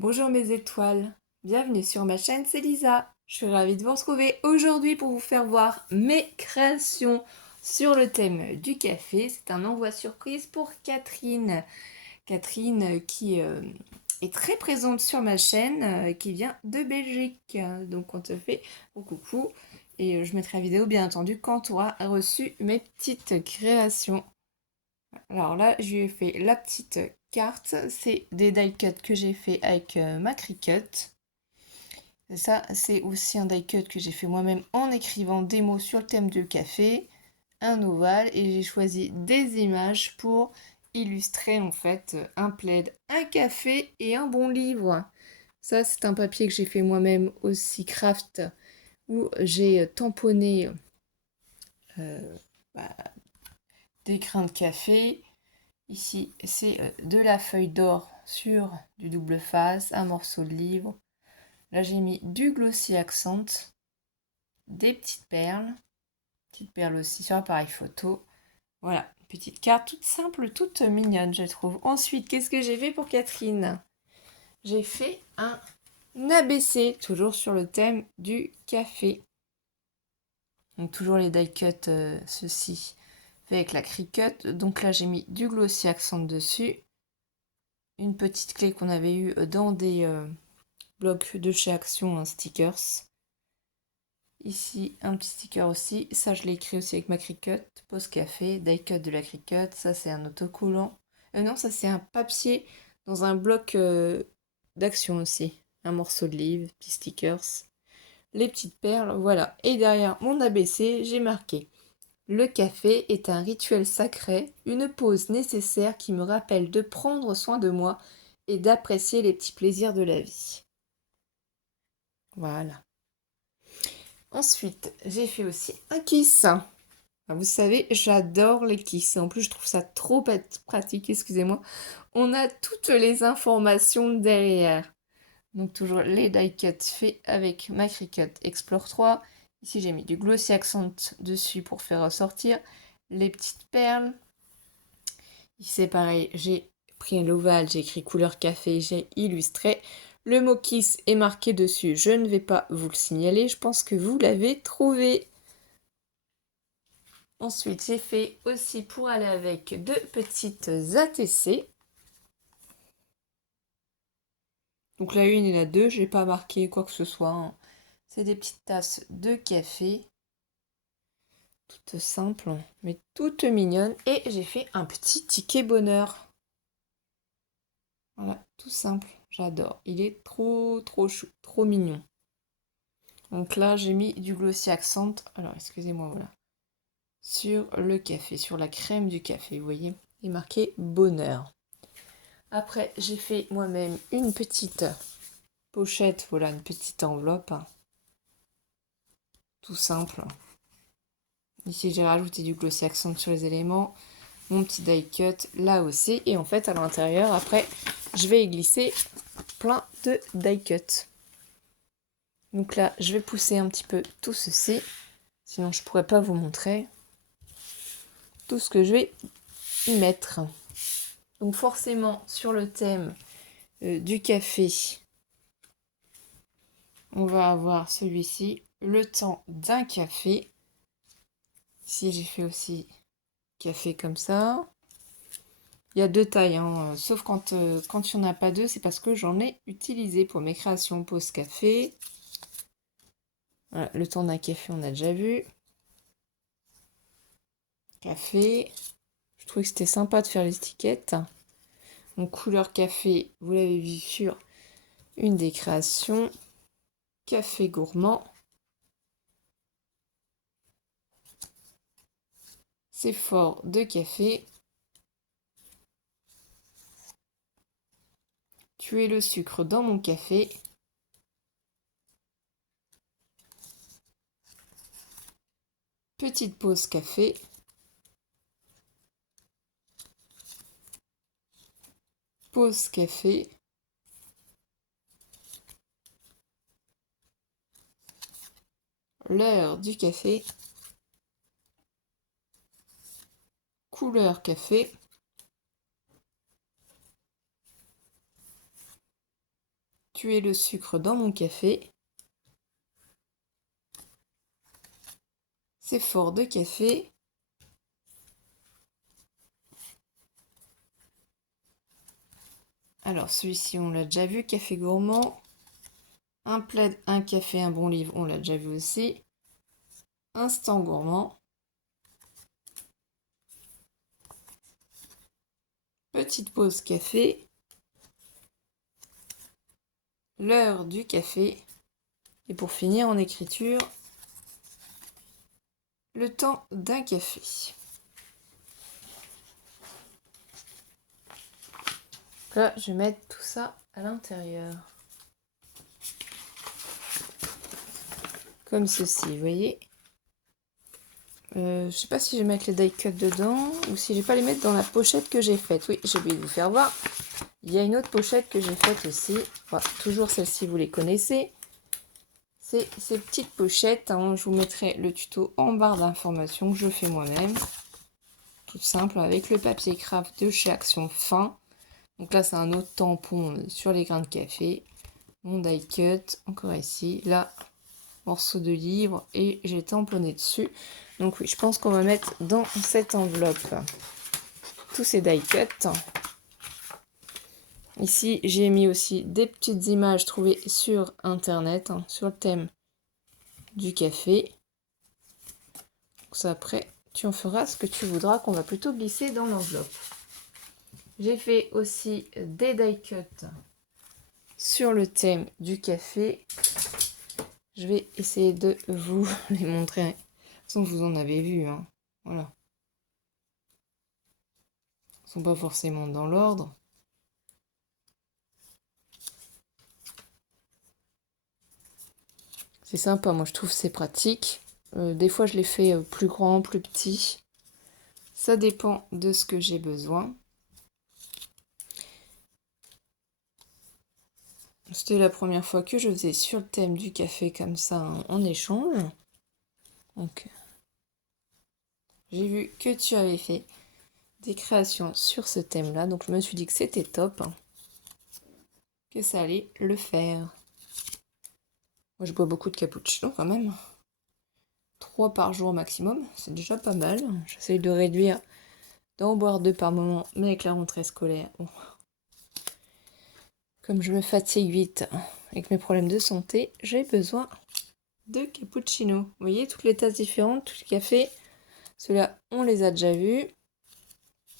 Bonjour mes étoiles, bienvenue sur ma chaîne, c'est Lisa. Je suis ravie de vous retrouver aujourd'hui pour vous faire voir mes créations sur le thème du café. C'est un envoi surprise pour Catherine. Catherine qui est très présente sur ma chaîne, qui vient de Belgique. Donc on te fait un coucou et je mettrai la vidéo bien entendu quand tu auras reçu mes petites créations. Alors là, je lui ai fait la petite carte. C'est des die cuts que j'ai fait avec ma Cricut. Et ça, c'est aussi un die cut que j'ai fait moi-même en écrivant des mots sur le thème du café, un ovale, et j'ai choisi des images pour illustrer en fait un plaid, un café et un bon livre. Ça, c'est un papier que j'ai fait moi-même aussi craft, où j'ai tamponné euh, bah, des grains de café. Ici, c'est de la feuille d'or sur du double face, un morceau de livre. Là, j'ai mis du glossy accent, des petites perles aussi sur appareil photo. Voilà, petite carte toute simple, toute mignonne, je trouve. Ensuite, qu'est-ce que j'ai fait pour Catherine? J'ai fait un ABC, toujours sur le thème du café. Donc, toujours les die cut, ceci fait avec la Cricut. Donc là, j'ai mis du glossy accent dessus. Une petite clé qu'on avait eue dans des blocs de chez Action, un stickers. Ici, un petit sticker aussi. Ça, je l'ai écrit aussi avec ma Cricut. Pause café, die cut de la Cricut. Ça, c'est un autocollant. Non, ça, c'est un papier dans un bloc d'Action aussi. Un morceau de livre, petits stickers. Les petites perles, voilà. Et derrière mon ABC, j'ai marqué: le café est un rituel sacré, une pause nécessaire qui me rappelle de prendre soin de moi et d'apprécier les petits plaisirs de la vie. Voilà. Ensuite, j'ai fait aussi un kiss. Vous savez, j'adore les kiss. En plus, je trouve ça trop pratique, excusez-moi. On a toutes les informations derrière. Donc toujours les die cuts faits avec ma Cricut Explore 3. Ici, j'ai mis du glossy accent dessus pour faire ressortir les petites perles. Ici, c'est pareil, j'ai pris l'ovale, j'ai écrit couleur café, j'ai illustré. Le mot kiss est marqué dessus, je ne vais pas vous le signaler, je pense que vous l'avez trouvé. Ensuite, j'ai fait aussi pour aller avec deux petites ATC. Donc la une et la deux, j'ai pas marqué quoi que ce soit, hein. C'est des petites tasses de café, toutes simples, mais toutes mignonnes. Et j'ai fait un petit ticket bonheur. Voilà, tout simple, j'adore. Il est trop chou, trop mignon. Donc là, j'ai mis du glossy accent. Alors, excusez-moi, voilà. Sur le café, sur la crème du café, vous voyez. Il est marqué bonheur. Après, j'ai fait moi-même une petite pochette, voilà, une petite enveloppe. Tout simple. Ici, j'ai rajouté du glossy accent sur les éléments. Mon petit die cut là aussi. Et en fait, à l'intérieur, après, je vais y glisser plein de die cut. Donc là, je vais pousser un petit peu tout ceci. Sinon, je ne pourrais pas vous montrer tout ce que je vais y mettre. Donc forcément, sur le thème du café, on va avoir celui-ci, le temps d'un café. Ici, j'ai fait aussi café comme ça. Il y a deux tailles, hein, sauf quand il n'y en a pas deux, c'est parce que j'en ai utilisé pour mes créations pause café. Voilà, le temps d'un café, on a déjà vu. Café. Je trouvais que c'était sympa de faire les étiquettes. Donc couleur café, vous l'avez vu sur une des créations. Café gourmand. C'est fort de café. Tuer le sucre dans mon café. Petite pause café. Pause café. L'heure du café. Couleur café. tuer le sucre dans mon café. C'est fort de café. Alors celui-ci on l'a déjà vu, café gourmand. Un plaid, un café, un bon livre, on l'a déjà vu aussi. Instant gourmand. Petite pause café. L'heure du café. Et pour finir en écriture, le temps d'un café. Là, je vais mettre tout ça à l'intérieur. Comme ceci, vous voyez. Je sais pas si je vais mettre les die cuts dedans ou si je vais pas les mettre dans la pochette que j'ai faite. Oui, j'ai oublié de vous faire voir. Il y a une autre pochette que j'ai faite aussi. Voilà, toujours celle-ci, vous les connaissez. C'est ces petites pochettes. Hein. Je vous mettrai le tuto en barre d'informations que je fais moi-même. Tout simple, avec le papier craft de chez Action Fin. Donc là, c'est un autre tampon sur les grains de café. Mon die cut, encore ici. Là, morceau de livre et j'ai tamponné dessus. Donc oui, je pense qu'on va mettre dans cette enveloppe tous ces die cuts. Ici, j'ai mis aussi des petites images trouvées sur internet, hein, sur le thème du café. Donc ça, après, tu en feras ce que tu voudras, qu'on va plutôt glisser dans l'enveloppe. J'ai fait aussi des die cuts sur le thème du café. Je vais essayer de vous les montrer. De toute façon, vous en avez vu, hein. Voilà. Ils sont pas forcément dans l'ordre. C'est sympa, moi je trouve c'est pratique. Des fois je les fais plus grand, plus petit. Ça dépend de ce que j'ai besoin. C'était la première fois que je faisais sur le thème du café comme ça en échange. Donc j'ai vu que tu avais fait des créations sur ce thème-là. Donc je me suis dit que c'était top. Que ça allait le faire. Moi je bois beaucoup de cappuccino quand même. 3 par jour maximum, c'est déjà pas mal. J'essaye de réduire, d'en boire 2 par moment, mais avec la rentrée scolaire, bon. Comme je me fatigue vite avec mes problèmes de santé, j'ai besoin de cappuccino. Vous voyez, toutes les tasses différentes, tous les cafés. Ceux-là, on les a déjà vus.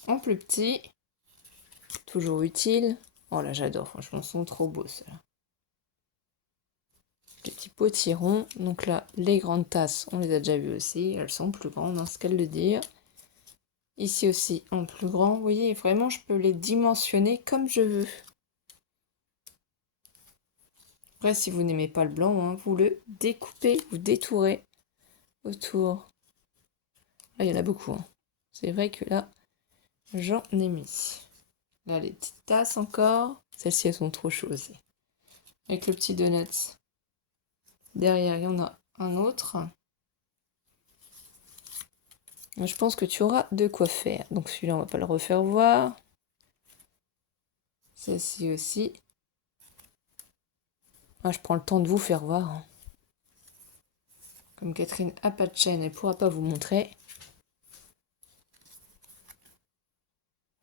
En plus petit. Toujours utile. Oh là, j'adore, franchement, ils sont trop beaux, ceux-là. Les petits potirons. Donc là, les grandes tasses, on les a déjà vues aussi. Elles sont plus grandes, hein, ce qu'elle le dire. Ici aussi, en plus grand. Vous voyez, vraiment, je peux les dimensionner comme je veux. Après, si vous n'aimez pas le blanc, hein, vous le découpez, vous détourez autour. Là, il y en a beaucoup. Hein. C'est vrai que là, j'en ai mis. Là, les petites tasses encore. Celles-ci, elles sont trop chaudes aussi. Avec le petit donut. Derrière, il y en a un autre. Je pense que tu auras de quoi faire. Donc celui-là, on va pas le refaire voir. Celle-ci aussi. Ah, je prends le temps de vous faire voir. Hein. Comme Catherine n'a pas de chaîne, elle ne pourra pas vous montrer.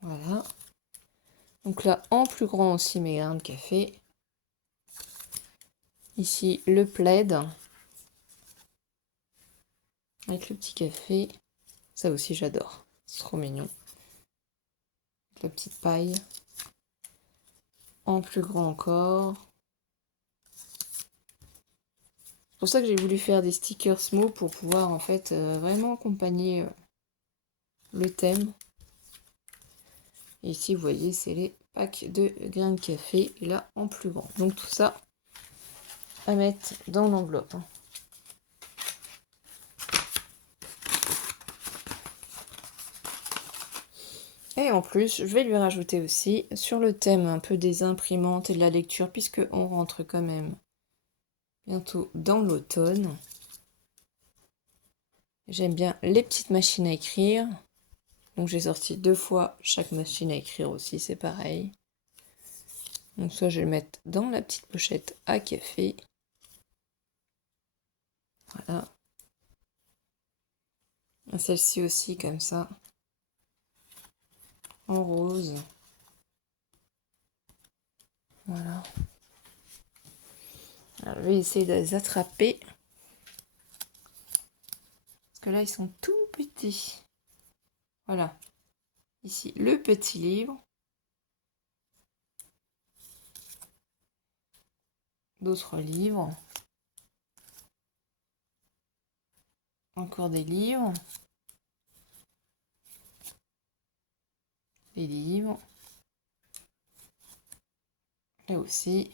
Voilà. Donc là, en plus grand aussi, mes grains de café. Ici, le plaid. Avec le petit café. Ça aussi, j'adore. C'est trop mignon. La petite paille. En plus grand encore. C'est pour ça que j'ai voulu faire des stickers mots pour pouvoir en fait vraiment accompagner le thème. Et ici, vous voyez, c'est les packs de grains de café. Et là, en plus grand. Donc tout ça à mettre dans l'enveloppe. Et en plus, je vais lui rajouter aussi sur le thème un peu des imprimantes et de la lecture, puisque on rentre quand même bientôt dans l'automne. J'aime bien les petites machines à écrire. Donc j'ai sorti 2 fois chaque machine à écrire aussi, c'est pareil. Donc ça, je vais le mettre dans la petite pochette à café. Voilà. Celle-ci aussi, comme ça. En rose. Voilà. Alors, je vais essayer de les attraper. Parce que là, ils sont tout petits. Voilà. Ici, le petit livre. D'autres livres. Encore des livres. Des livres. Là aussi.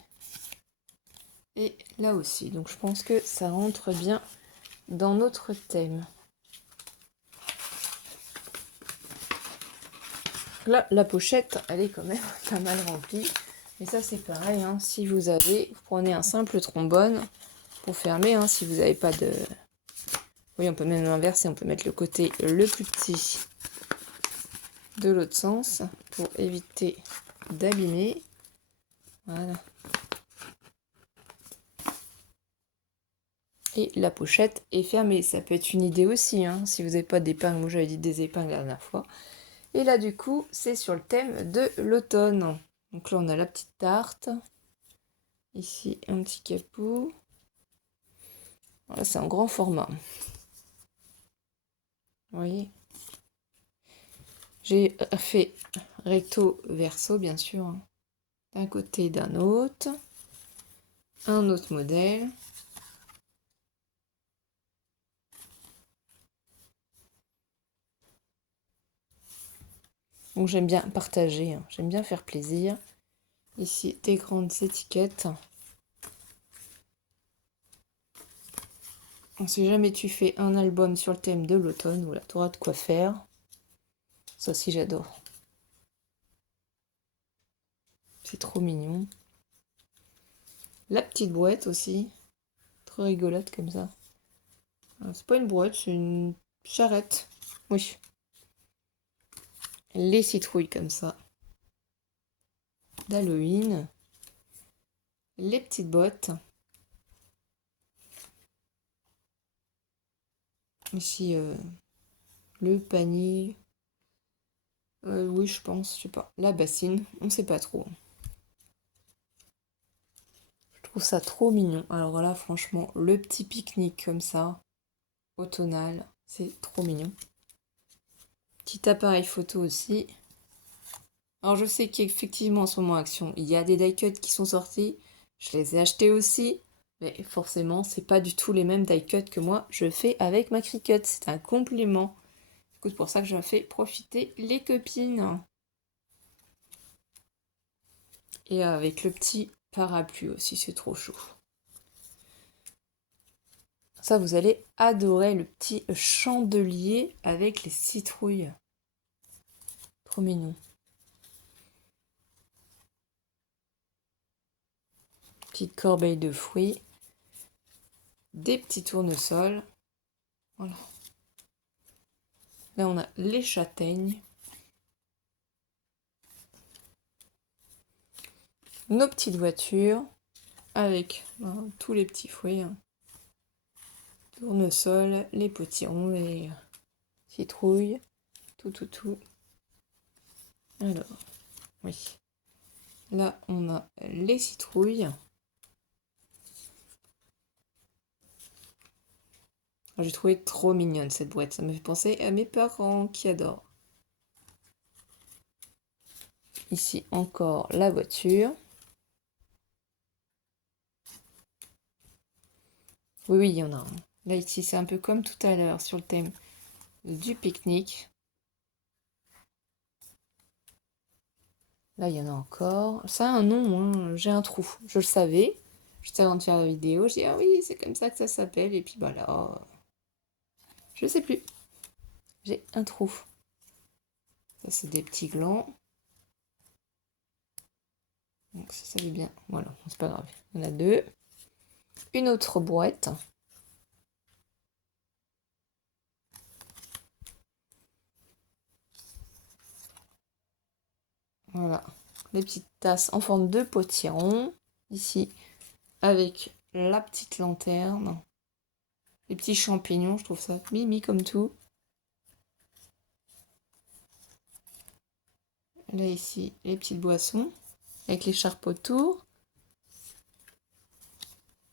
Et là aussi. Donc, je pense que ça rentre bien dans notre thème. Là, la pochette, elle est quand même pas mal remplie. Et ça, c'est pareil. Hein, si vous prenez un simple trombone pour fermer. Hein, si vous n'avez pas de... Oui, on peut même l'inverser. On peut mettre le côté le plus petit de l'autre sens pour éviter d'abîmer. Voilà. Et la pochette est fermée. Ça peut être une idée aussi, hein, si vous n'avez pas d'épingles. Moi, j'avais dit des épingles la dernière fois. Et là, du coup, c'est sur le thème de l'automne. Donc là, on a la petite tarte. Ici, un petit capot. Voilà, c'est en grand format. Vous voyez? J'ai fait recto verso, bien sûr. Hein. D'un côté et d'un autre. Un autre modèle. Donc j'aime bien partager, hein. J'aime bien faire plaisir. Ici, des grandes étiquettes. Si jamais tu fais un album sur le thème de l'automne, voilà, tu auras de quoi faire. Ça aussi, j'adore. C'est trop mignon. La petite boîte aussi. Trop rigolote comme ça. C'est pas une boîte, c'est une charrette. Oui. Les citrouilles comme ça. D'Halloween. Les petites bottes. Ici, le panier. Oui, je pense, je sais pas. La bassine, on sait pas trop. Je trouve ça trop mignon. Alors là, franchement, le petit pique-nique comme ça, automnal, c'est trop mignon. Petit appareil photo aussi. Alors je sais qu'effectivement en ce moment Action, il y a des die cuts qui sont sortis. Je les ai achetés aussi. Mais forcément, c'est pas du tout les mêmes die cuts que moi je fais avec ma Cricut. C'est un complément. C'est pour ça que je fais profiter les copines. Et avec le petit parapluie aussi, c'est trop chaud. Ça, vous allez adorer le petit chandelier avec les citrouilles. Trop mignon. Petite corbeille de fruits. Des petits tournesols. Voilà. Là, on a les châtaignes. Nos petites voitures avec tous les petits fruits. Hein. Tournesol, les potirons, les citrouilles. Tout. Alors, oui. Là, on a les citrouilles. J'ai trouvé trop mignonne cette boîte. Ça me fait penser à mes parents qui adorent. Ici encore la voiture. Oui, il y en a un. Là, ici, c'est un peu comme tout à l'heure sur le thème du pique-nique. Là, il y en a encore. Ça a un nom, hein. J'ai un trou. Je le savais. Juste avant de faire la vidéo, j'ai dit, ah oui, c'est comme ça que ça s'appelle. Et puis, bah là, je sais plus. J'ai un trou. Ça, c'est des petits glands. Donc, ça va bien. Voilà, c'est pas grave. Il y en a deux. Une autre boîte. Voilà. des petites tasses en forme de potiron. Ici, avec la petite lanterne. Les petits champignons, je trouve ça mimi comme tout. Là, ici, les petites boissons avec l'écharpe autour.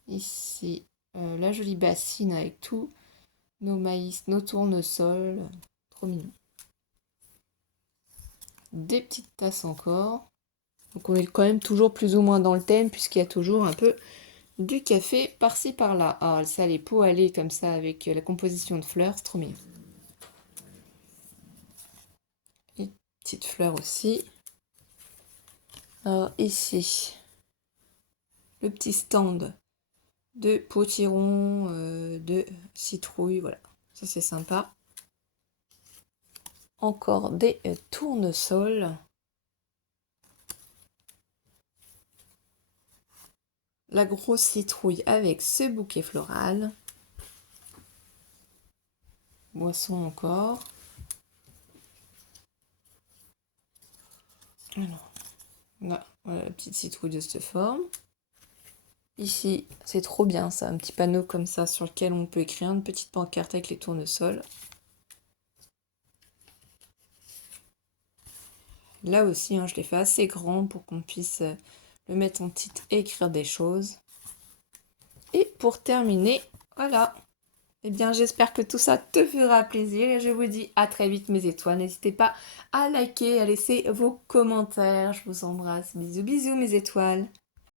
Ici, la jolie bassine avec tout. Nos maïs, nos tournesols. Trop mignon. Des petites tasses encore. Donc on est quand même toujours plus ou moins dans le thème puisqu'il y a toujours un peu du café par-ci par-là. Ah ça, les pots allés comme ça avec la composition de fleurs, c'est trop mignon. Et petites fleurs aussi. Alors ici, le petit stand de potiron, de citrouille, voilà. Ça c'est sympa. Encore des tournesols. La grosse citrouille avec ce bouquet floral. Boisson encore. Alors, là, voilà la petite citrouille de cette forme. Ici, c'est trop bien ça, un petit panneau comme ça sur lequel on peut écrire une petite pancarte avec les tournesols. Là aussi, hein, je l'ai fait assez grand pour qu'on puisse le mettre en titre et écrire des choses. Et pour terminer, voilà. Eh bien, j'espère que tout ça te fera plaisir et je vous dis à très vite mes étoiles. N'hésitez pas à liker, à laisser vos commentaires. Je vous embrasse. Bisous, bisous mes étoiles.